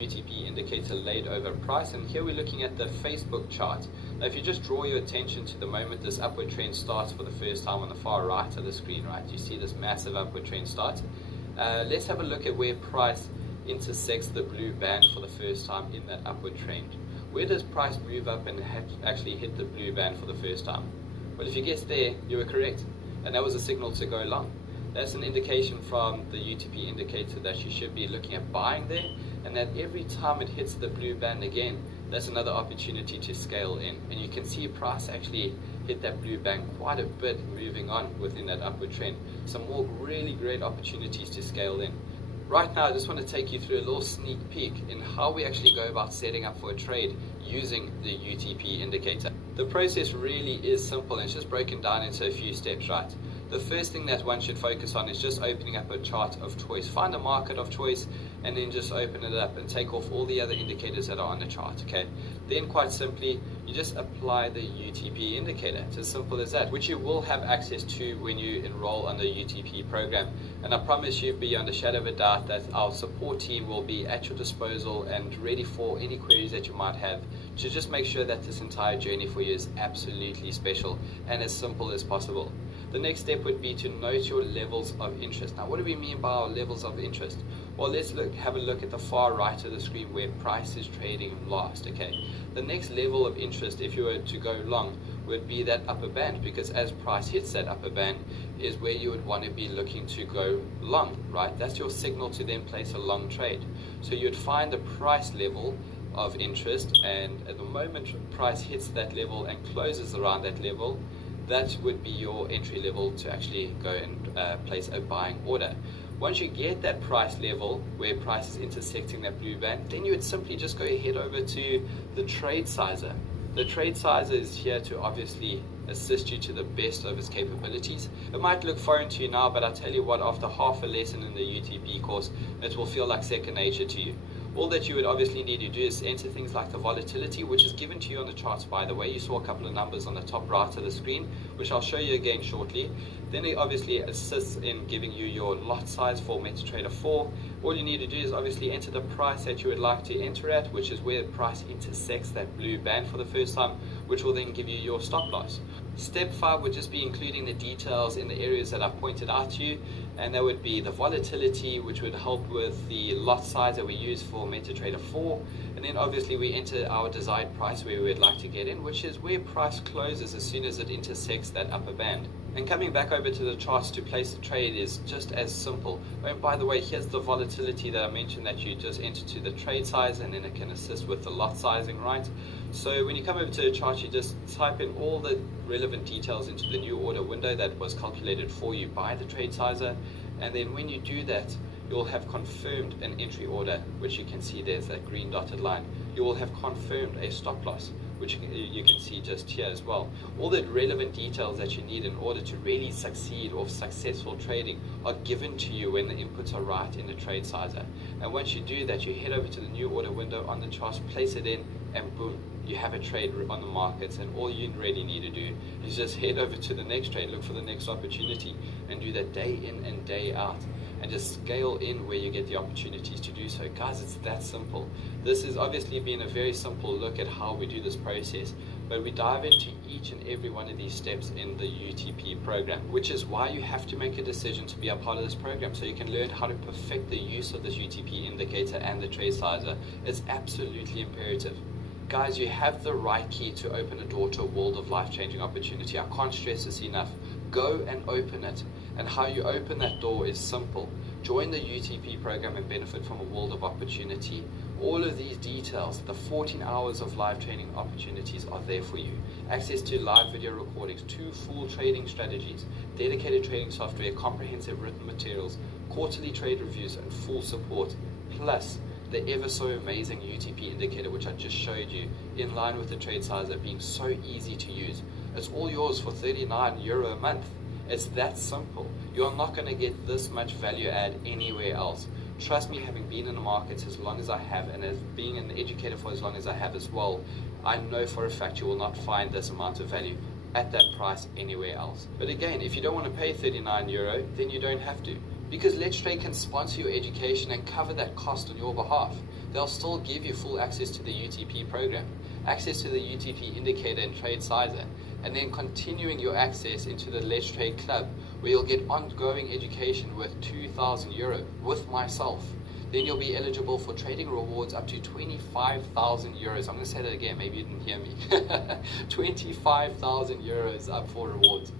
UTP indicator laid over price, and here we're looking at the Facebook chart. Now if you just draw your attention to the moment this upward trend starts for the first time on the far right of the screen, right, you see this massive upward trend start. Let's have a look at where price intersects the blue band for the first time in that upward trend. Where does price move up and actually hit the blue band for the first time? Well, if you guessed there, you were correct, and that was a signal to go long. That's an indication from the UTP indicator that you should be looking at buying there, and that every time it hits the blue band again, that's another opportunity to scale in. And you can see price actually hit that blue band quite a bit moving on within that upward trend. Some more really great opportunities to scale in. Right now, I just want to take you through a little sneak peek in how we actually go about setting up for a trade using the UTP indicator. The process really is simple, and it's just broken down into a few steps, right? The first thing that one should focus on is just opening up a chart of choice. Find a market of choice and then just open it up and take off all the other indicators that are on the chart, okay? Then quite simply, you just apply the UTP indicator. It's as simple as that, which you will have access to when you enroll on the UTP program. And I promise you, beyond a shadow of a doubt, that our support team will be at your disposal and ready for any queries that you might have to just make sure that this entire journey for you is absolutely special and as simple as possible. The next step would be to note your levels of interest. Now, what do we mean by our levels of interest? Well, let's have a look at the far right of the screen where price is trading last, okay? The next level of interest, if you were to go long, would be that upper band, because as price hits that upper band is where you would want to be looking to go long, right? That's your signal to then place a long trade. So you'd find the price level of interest, and at the moment price hits that level and closes around that level, that would be your entry level to actually go and place a buying order. Once you get that price level where price is intersecting that blue band, then you would simply just go head over to the trade sizer. The trade sizer is here to obviously assist you to the best of its capabilities. It might look foreign to you now, but I tell you what, after half a lesson in the UTP course, it will feel like second nature to you. All that you would obviously need to do is enter things like the volatility, which is given to you on the charts, by the way. You saw a couple of numbers on the top right of the screen, which I'll show you again shortly. Then it obviously assists in giving you your lot size for MetaTrader 4. All you need to do is obviously enter the price that you would like to enter at, which is where the price intersects that blue band for the first time, which will then give you your stop loss. Step 5 would just be including the details in the areas that I've pointed out to you, and that would be the volatility, which would help with the lot size that we use for MetaTrader 4, and then obviously we enter our desired price where we would like to get in, which is where price closes as soon as it intersects that upper band. And coming back over to the charts to place the trade is just as simple. Oh, and by the way, here's the volatility that I mentioned that you just enter to the trade size, and then it can assist with the lot sizing, right? So when you come over to the chart, you just type in all the relevant details into the new order window that was calculated for you by the trade sizer, and then when you do that, you'll have confirmed an entry order, which you can see there's that green dotted line. You will have confirmed a stop loss, which you can see just here as well. All the relevant details that you need in order to really succeed or successful trading are given to you when the inputs are right in the trade sizer. And once you do that, you head over to the new order window on the charts, place it in, and boom, you have a trade on the markets. And all you really need to do is just head over to the next trade, look for the next opportunity, and do that day in and day out, and just scale in where you get the opportunities to do so. Guys, it's that simple. This has obviously been a very simple look at how we do this process, but we dive into each and every one of these steps in the UTP program, which is why you have to make a decision to be a part of this program, so you can learn how to perfect the use of this UTP indicator and the trade sizer. It's absolutely imperative. Guys, you have the right key to open a door to a world of life-changing opportunity. I can't stress this enough. Go and open it. And how you open that door is simple. Join the UTP program and benefit from a world of opportunity. All of these details, the 14 hours of live training opportunities are there for you. Access to live video recordings, 2 full trading strategies, dedicated trading software, comprehensive written materials, quarterly trade reviews, and full support. Plus, the ever so amazing UTP indicator, which I just showed you, in line with the trade sizer being so easy to use. It's all yours for €39 a month. It's that simple. You're not going to get this much value add anywhere else. Trust me, having been in the markets as long as I have, and as being an educator for as long as I have as well, I know for a fact you will not find this amount of value at that price anywhere else. But again, if you don't want to pay €39, then you don't have to, because Let's Trade can sponsor your education and cover that cost on your behalf. they'll still give you full access to the UTP program, access to the UTP indicator and trade sizer, and then continuing your access into the Let's Trade Club, where you'll get ongoing education worth €2,000 with myself. Then you'll be eligible for trading rewards up to €25,000. I'm going to say that again, maybe you didn't hear me. €25,000 up for rewards.